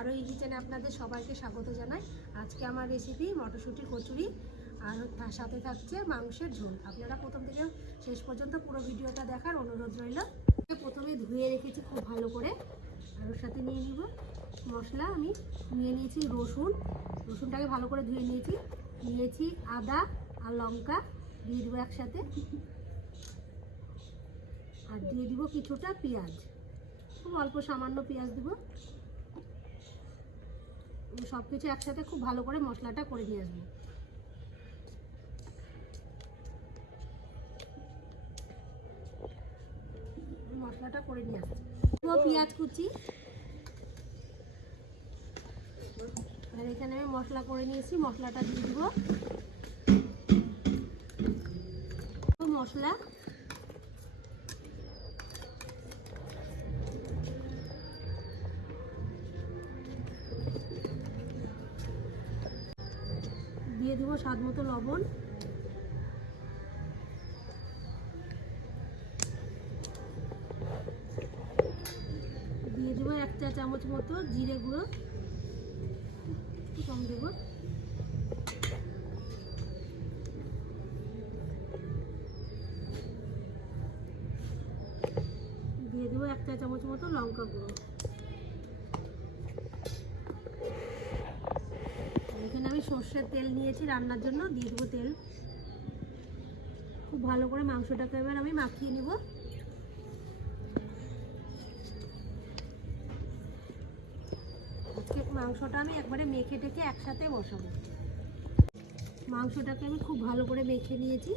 আরও এই কিচেনে আপনাদের সবাইকে স্বাগত জানাই। আজকে আমার রেসিপি মটরশুঁটির কচুরি আর তার সাথে থাকছে মাংসের ঝোল। আপনারা প্রথম থেকে শেষ পর্যন্ত পুরো ভিডিওটা দেখার অনুরোধ রইল। প্রথমে ধুয়ে রেখেছি খুব ভালো করে। আর ওর সাথে নিয়ে নিব মশলা। আমি নিয়ে নিয়েছি রসুন। রসুনটাকে ভালো করে ধুয়ে নিয়েছি। নিয়েছি আদা আর লঙ্কা। দিয়ে দেবো একসাথে। আর দিয়ে দিব কিছুটা পেঁয়াজ। খুব অল্প সামান্য পেঁয়াজ দিব। সব কিছু একসাথে খুব ভালো করে মশলাটা করে নিয়ে আসব। মশলাটা করে নিয়ে আসব পেঁয়াজ কুচি। আর এখানে আমি মশলা করে নিয়েছি, মশলাটা দিয়ে দিব। মশলা দিব স্বাদ মতো লবণ। দিয়ে দেবো এক চা চামচ মতো জিরে গুঁড়ো। একটু কম দেবো। দিয়ে দেবো এক চা চামচ মতো লঙ্কা গুঁড়ো এখানে আমি সর্ষের তেল নিয়েছি রান্নার জন্য, দিয়ে দেবো তেল। খুব ভালো করে মাংসটাকে এবার আমি মাখিয়ে নেব। মাংসটা আমি একবারে মেখে টেকে একসাথে বসাবো। মাংসটাকে আমি খুব ভালো করে মেখে নিয়েছি।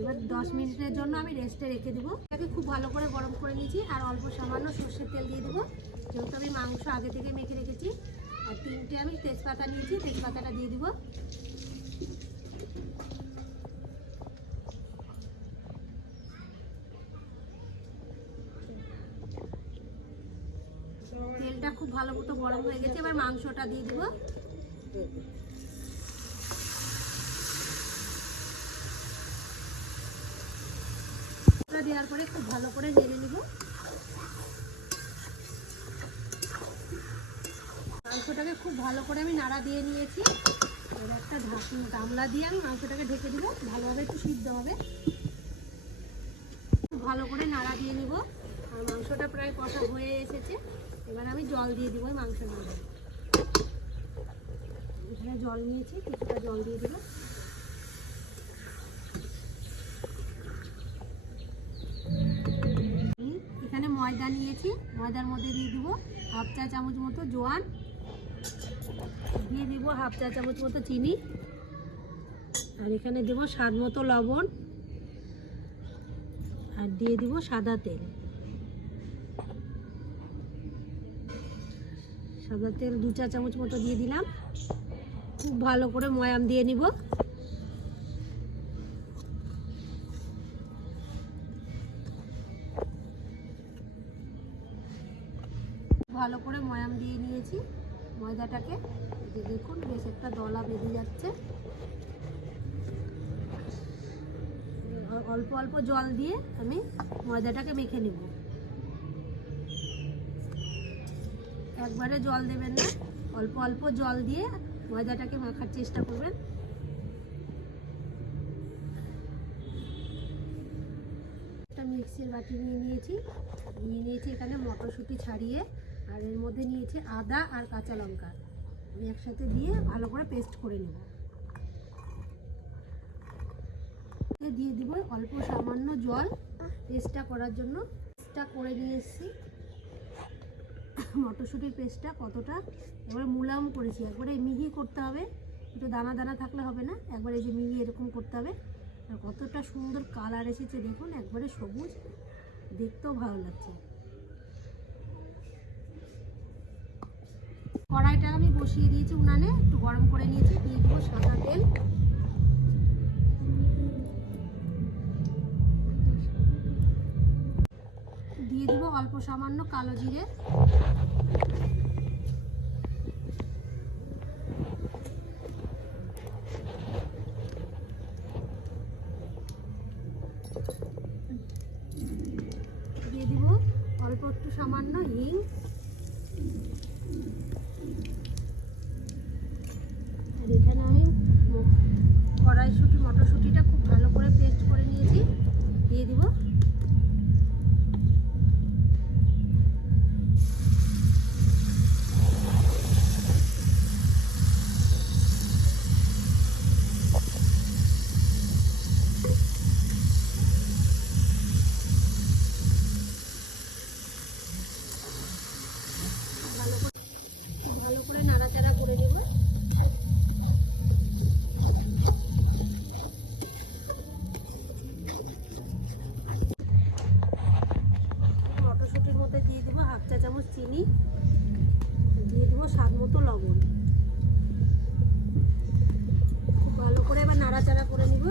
এবার দশ মিনিটের জন্য আমি রেস্টে রেখে দেবো। এটাকে খুব ভালো করে গরম করে নিয়েছি, আর অল্প সামান্য সর্ষের তেল দিয়ে দেবো। যেহেতু আমি মাংস আগে থেকে মেখে রেখেছি আর তিনটে আমি তেজপাতা নিয়েছি, তেজপাতাটা দিয়ে দিব। তেলটা খুব ভালো মতো গরম হয়ে গেছে, এবার মাংসটা দিয়ে দিব। দেওয়ার পরে খুব ভালো করে নেড়ে নিব। মাংসটাকে খুব ভালো করে আমি নাড়া দিয়ে নিয়েছি। এবার একটা গামলা দিয়ে আমি মাংসটাকে ঢেকে দিব। ভালোভাবে একটু সিদ্ধ হবে। ভালো করে নাড়া দিয়ে নিব। আর মাংসটা প্রায় কষা হয়ে এসেছে। এবার আমি জল দিয়ে দিব মাংসের মধ্যে। এখানে জল নিয়েছি, কিছুটা জল দিয়ে দেবো। এখানে ময়দা নিয়েছি। ময়দার মধ্যে দিয়ে দিব হাফ চা চামচ মতো জোয়ান। দিয়ে দিব হাফ চা চামচ মতো চিনি। আর এখানে দেব স্বাদ মতো লবণ। আর দিয়ে দিব সাদা তেল। সাদা তেল দু চা চামচ মতো দিয়ে দিলাম। খুব ভালো করে ময়াম দিয়ে নিব। ভালো করে ময়াম দিয়ে নিয়েছি। ময়দাটাকে যে দেখুন বেশ একটা দলা বেঁধে যাচ্ছে। অল্প অল্প জল দিয়ে আমি ময়দাটাকে মেখে নেব। একবারে জল দেবেন না, অল্প অল্প জল দিয়ে ময়দাটাকে মাখার চেষ্টা করবেন। একটা মিক্সির বাটি নিয়ে নিয়েছি। নিয়ে নিয়েছি এখানে মটরশুঁটি ছাড়িয়ে। আর এর মধ্যে নিয়েছি আদা আর কাঁচা লঙ্কা। আমি একসাথে দিয়ে ভালো করে পেস্ট করে নেব। দিয়ে দিব অল্প সামান্য জল। পেস্টটা করার জন্য পেস্টটা করে নিয়ে এসেছি। মটরশুঁটির পেস্টটা কতটা এবারে মুলাম করেছি। একবারে মিহি করতে হবে। একটু দানা দানা থাকলে হবে না। একবারে যে মিহি এরকম করতে হবে। আর কতটা সুন্দর কালার এসেছে দেখুন। একবারে সবুজ। দেখতেও ভালো লাগছে। কড়াইটা আমি বসিয়ে দিয়েছি উনানে, একটু গরম করে নিয়েছি, দিয়ে দেবো সাদা তেল। দিয়ে দেবো অল্প সামান্য কালো জিরে। দিয়ে দিব অল্প একটু সামান্য হিং। দিয়ে দিব। হাফ চা চামচ চিনি, দিয়ে দেবো স্বাদ মতো লবণ। খুব ভালো করে এবার নাড়াচাড়া করে নিব।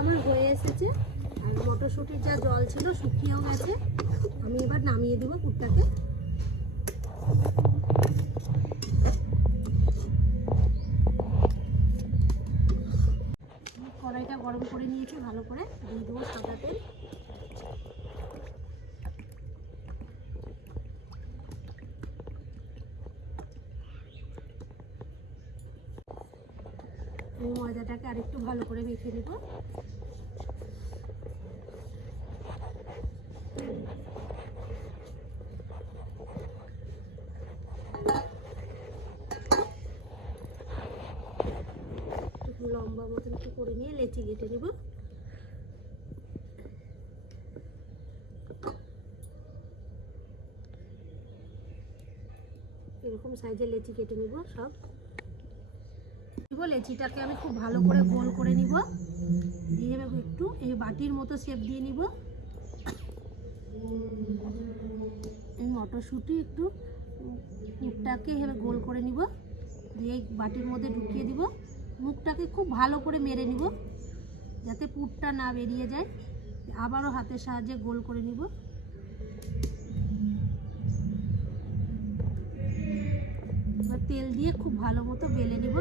আমার হয়ে এসেছে। আর মটরশুঁটির যা জল ছিল শুকিয়েও গেছে। আমি এবার নামিয়ে দেবো কুটটাকে। ভালো করে দিয়ে দেবো সাদা তেল। ময়দাটাকে আরেকটু ভালো করে মেখে নেব। লম্বা মতন একটু করে নিয়ে লেচি কেটে নেব। এরকম সাইজের লেচি কেটে নিব সব। নিব লেচিটাকে আমি খুব ভালো করে গোল করে নিব। দিয়ে একটু, এই বাটির মতো শেপ দিয়ে নিব। এই মটরশুঁটি একটু মুখটাকে এভাবে গোল করে নিব। দিয়ে বাটির মধ্যে ঢুকিয়ে দিব। মুখটাকে খুব ভালো করে মেরে নিব, যাতে পুরটা না বেরিয়ে যায়। আবারও হাতের সাহায্যে গোল করে নিব। তেল দিয়ে খুব ভালো মতো বেলে নিব।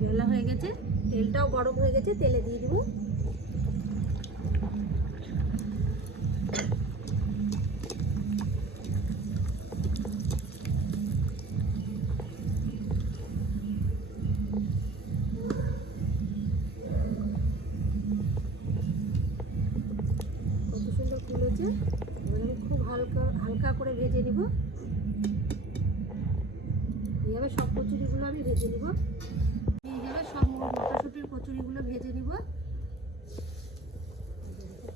বেলা হয়ে গেছে, তেলটাও গরম হয়ে গেছে, তেলে দিয়ে দিব। করে ভেজে নিব। এইভাবে সব কচুরিগুলো আমি ভেজে নিব। এইভাবে সব মটরশুটির কচুরিগুলো ভেজে নিব।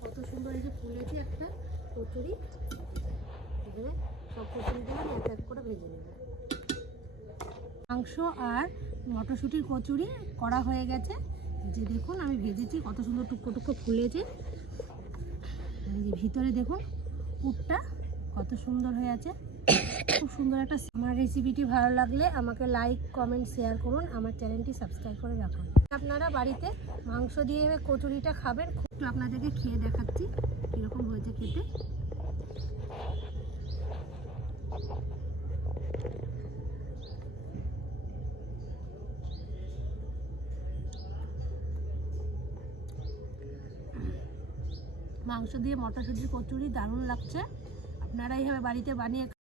কত সুন্দর এই যে ফুলেছে একটা কচুরি। এভাবে সব কচুরিগুলো আমি এক এক করে ভেজে নেব। মাংস আর মটরশুঁটির কচুরি করা হয়ে গেছে। যে দেখুন, আমি ভেজেছি, কত সুন্দর টুকরো টুকরো ফুলেছে। ভিতরে দেখুন, পুরটা কত সুন্দর হয়ে আছে। খুব সুন্দর একটা আমার রেসিপিটি ভালো লাগলে আমাকে লাইক কমেন্ট শেয়ার করুন। আমার চ্যানেলটি সাবস্ক্রাইব করে রাখুন। আপনারা বাড়িতে মাংস দিয়ে কচুরিটা খাবেন। খুব একটু আপনাদেরকে খেয়ে দেখাচ্ছি কীরকম হয়েছে খেতে। মাংস দিয়ে মটরশুঁটির কচুরি দারুণ লাগছে। আপনারা এইভাবে বাড়িতে বানিয়ে